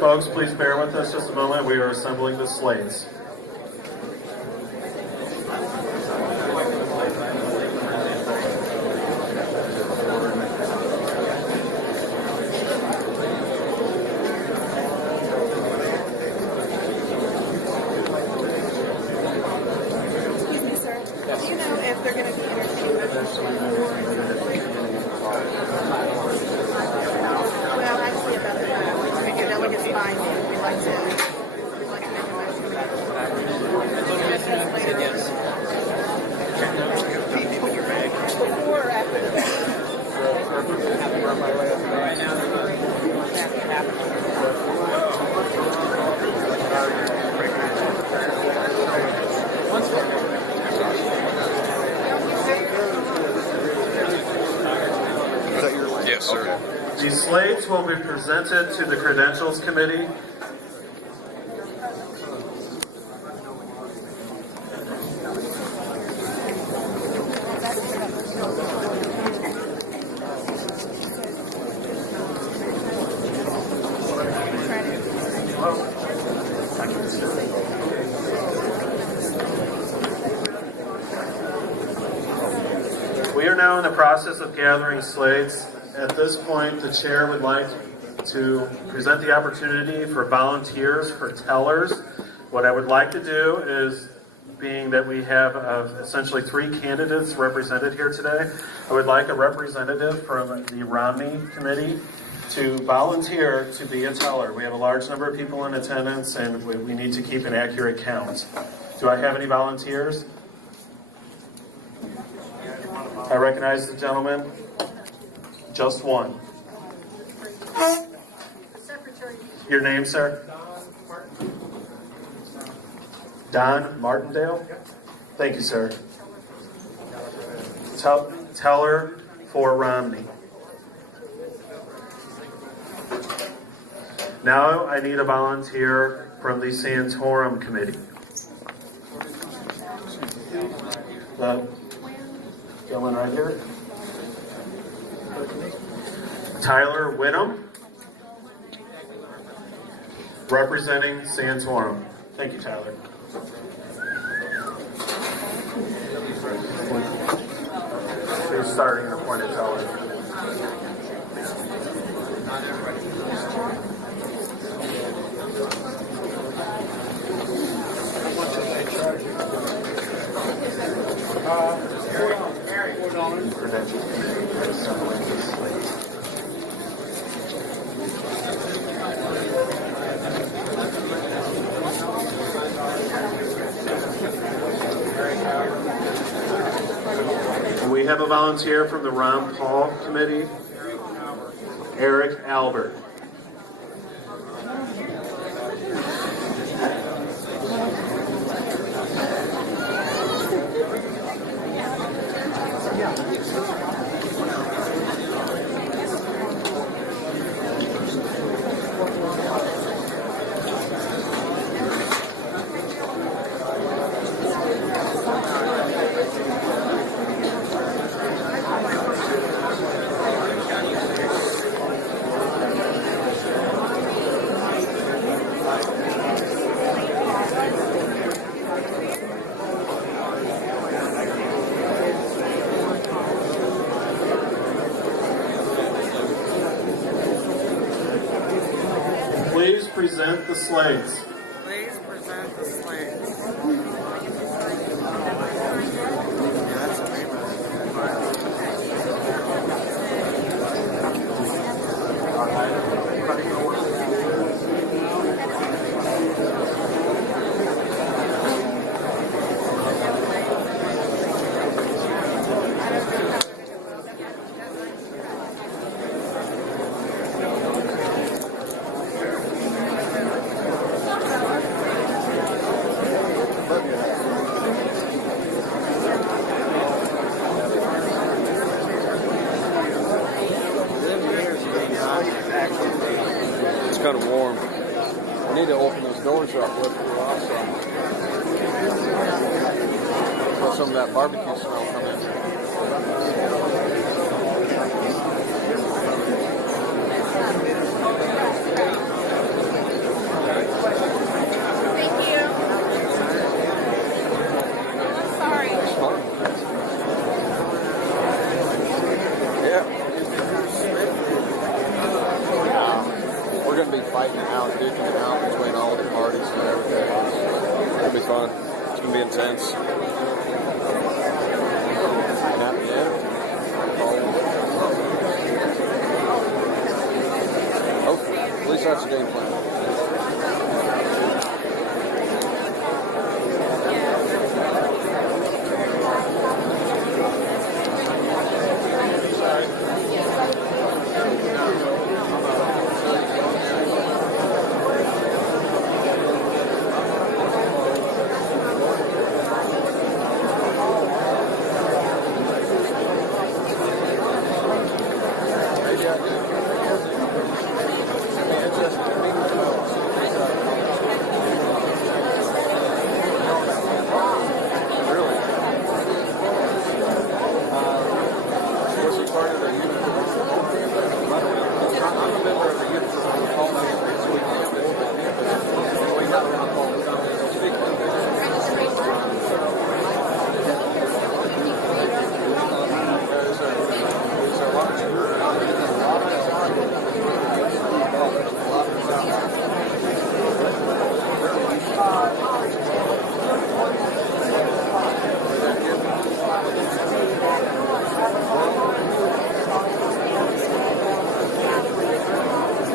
Folks, please bear with us just a moment. We are assembling the slates. Excuse me, sir. Do you know if they're going to be entertaining? Well, actually, about the delegates fine, we'd like to make a motion. Before or after the Yes, sir. Okay. The slates will be presented to the Credentials Committee. We are now in the process of gathering slates. At this point, the chair would like to present the opportunity for volunteers, for tellers. What I would like to do is, being that we have essentially 3 candidates represented here today, I would like a representative from the Romney Committee to volunteer to be a teller. We have a large number of people in attendance, and we need to keep an accurate count. Do I have any volunteers? I recognize the gentleman. Just one. Your name, sir? Don Martindale? Thank you, sir. Teller for Romney. Now I need a volunteer from the Santorum Committee. The gentleman right here. Tyler Whittam, representing Santorum. Thank you, Tyler. You're starting an appointed teller. We have a volunteer from the Ron Paul Committee, Eric Albert. Please present the slates. Please present the slates. It's kind of warm. I need to open those doors up with it also. Let some of that barbecue smell come in. gonna be fighting it out, duking it out between all the parties and everything. It's gonna be fun. It's gonna be intense. And at the end, hopefully, at least that's the game plan.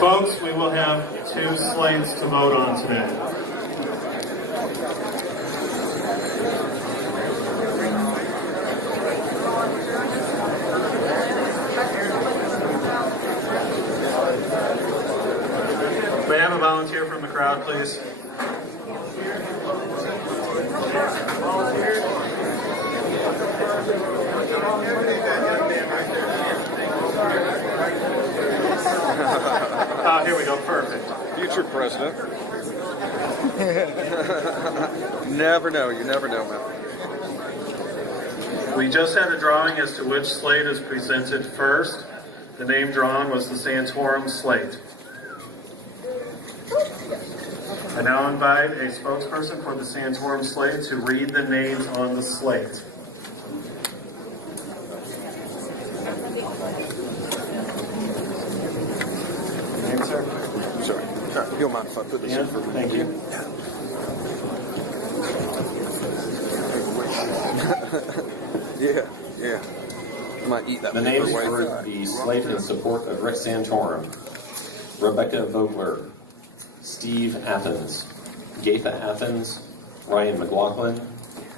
Folks, we will have 2 slates to vote on today. May I have a volunteer from the crowd, please? Here we go. Perfect. Future president. Never know. You never know, man. We just had a drawing as to which slate is presented first. The name drawn was the Santorum slate. I now invite a spokesperson for the Santorum slate to read the names on the slate. Name, sir? Sorry. If you don't mind if I put this in for Thank you. Yeah. I might eat that. The names for the slate in support of Rick Santorum: Rebecca Vogler, Steve Athens, Gaitha Athens, Ryan McLaughlin,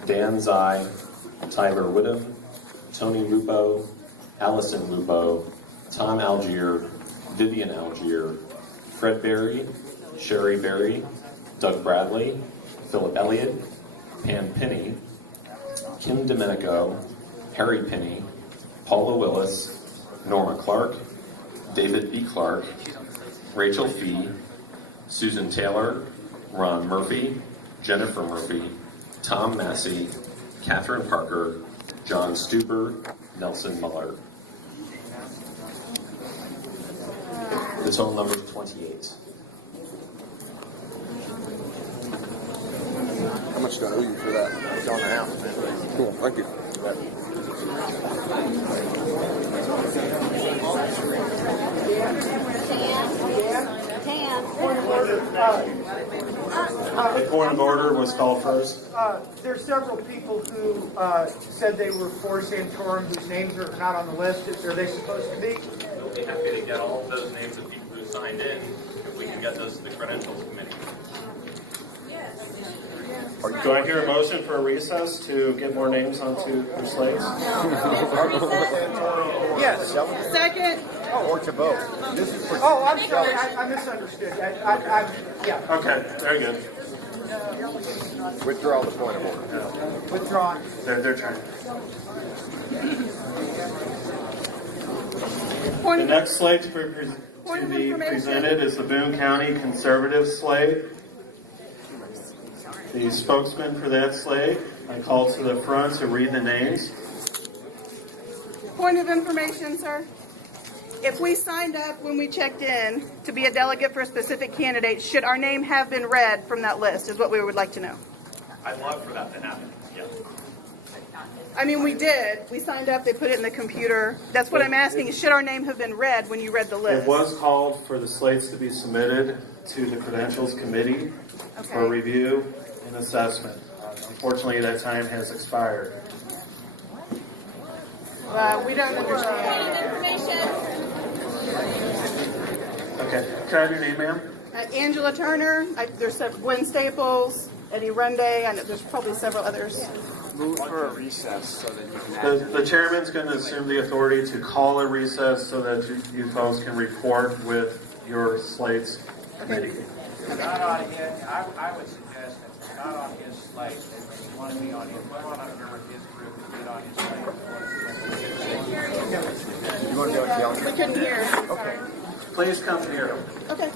Dan Zai, Tyler Whittam, Tony Lupo, Allison Lupo, Tom Algier, Vivian Algier, Fred Berry, Sherry Berry, Doug Bradley, Philip Elliott, Pam Penny, Kim Domenico, Harry Penny, Paula Willis, Norma Clark, David B. Clark, Rachel Fee, Susan Taylor, Ron Murphy, Jennifer Murphy, Tom Massey, Catherine Parker, John Stuber, Nelson Muller. The total number is 28. How much do I owe you for that? It's on the house. Cool, thank you. A point of order was called first. There's several people who said they were for Santorum whose names are not on the list. Are they supposed to be? We'll be happy to get all of those names of people who signed in if we can get those to the credentials committee. Do I hear a motion for a recess to get more names onto their slates? Yes. Second. Or to vote. Oh, I'm sorry. I misunderstood. Yeah, Okay, very good. Withdraw the point of order. withdrawn. They're trying. Point The of, next slate to Point of be information. presented is the Boone County Conservative slate. The spokesman for that slate, I call to the front to read the names. point of information, sir. If we signed up when we checked in to be a delegate for a specific candidate, should our name have been read from that list is what we would like to know. I'd love for that to happen, yeah. I mean, we did. We signed up. They put it in the computer. That's what I'm asking. Should our name have been read when you read the list? It was called for the slates to be submitted to the Credentials Committee for Okay. review and assessment. Unfortunately, that time has expired. We don't understand. Okay, can I have your name, ma'am? Angela Turner. There's Gwen Staples, Eddie Runday. I know there's probably several others. Move for a recess so that you can The chairman's going to assume the authority to call a recess so that you folks can report with your slates committee. Not on his, I would suggest that not on his slate, if you want to be on his, we want to hear with his group to be on his slate. You want to go to Yellow? We couldn't hear. Okay. Please come here. Okay.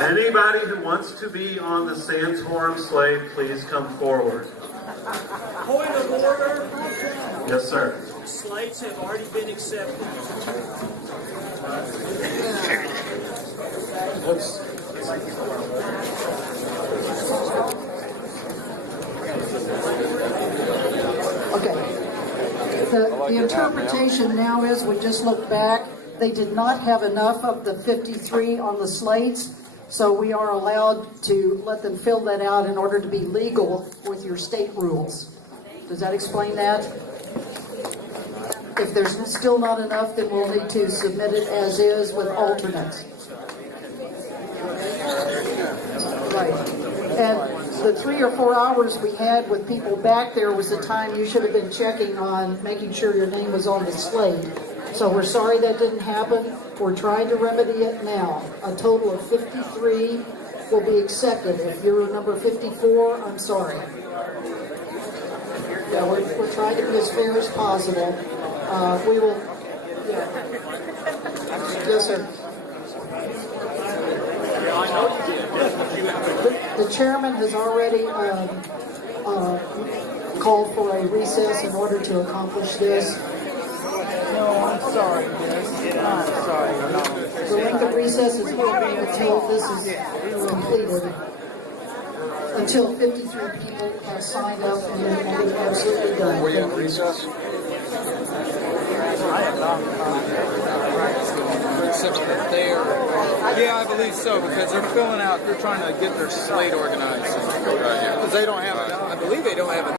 Anybody who wants to be on the Santorum slate, please come forward. Point of order, Yes, sir. slates have already been accepted. Okay. The interpretation now is, we just look back, they did not have enough of the 53 on the slates, so we are allowed to let them fill that out in order to be legal with your state rules. Does that explain that? If there's still not enough, then we'll need to submit it as is with alternates. Right. And the 3 or 4 hours we had with people back there was the time you should have been checking on making sure your name was on the slate. So we're sorry that didn't happen. We're trying to remedy it now. A total of 53 will be accepted. If you're number 54, I'm sorry. Yeah, we're trying to be as fair as possible. We will. Yeah. Yes, sir. The chairman has already called for a recess in order to accomplish this. No, I'm sorry, yes. I'm sorry. The length of recess is until this is completed. Until 53 people have signed up and then we'll be absolutely done. Were you in recess? Except that Yeah, I believe so, because they're filling out, they're trying to get their slate organized. Because they don't have, I believe they don't have